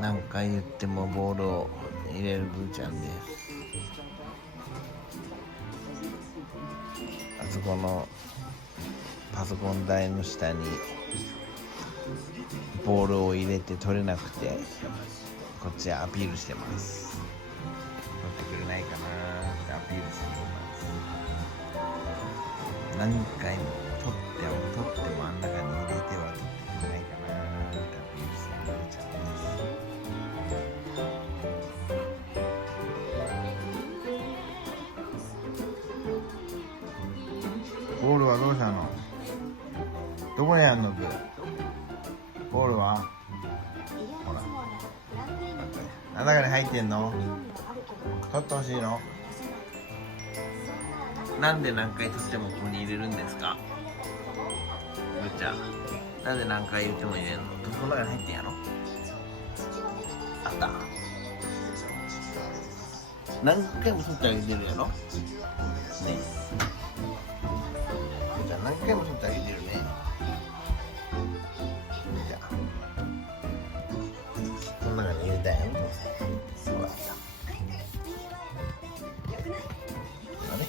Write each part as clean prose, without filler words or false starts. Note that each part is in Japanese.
何回言ってもボールを入れるブーちゃんです。あそこのパソコン台の下にボールを入れて取れなくて、こっちアピールしてます。取ってくれないかなってアピールしてます。何回も取ってもあん中に入れては取ってくれないかなってアピールしてるブーちゃんです。ボールはどうしたの？どこにあんの？ボールはほら、あん中に入ってんの？取ってほしいの？なんで何回取ってもここに入れるんですか？ぶーちゃん、なんで何回言っても入れるの？どこの中に入ってんやろ？あった。何回も取ってあげてるやろね。ぶーちゃん、何回も取ってあげてるね。ぶーちゃん、この中に入れたいん？そうだった。あれ？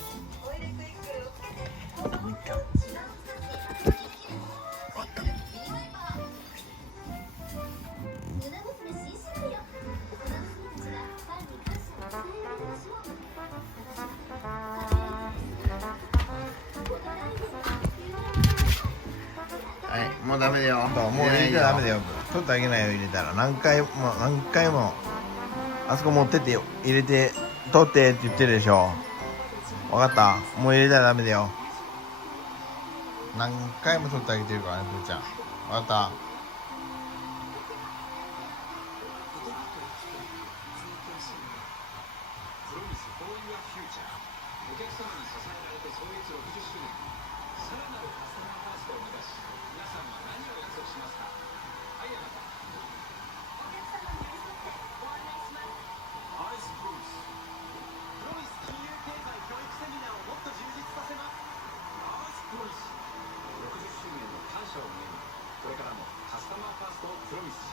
はい、もうダメだよ。もう入れたらダメだよ。取ってあげないよ、入れたら。何回もあそこ持ってって入れて取ってって言ってるでしょ。わかった？もう入れたらダメだよ。何回も取ってあげてるからね、ぶーちゃん。わかった？これからもカスタマーファーストをプロミス。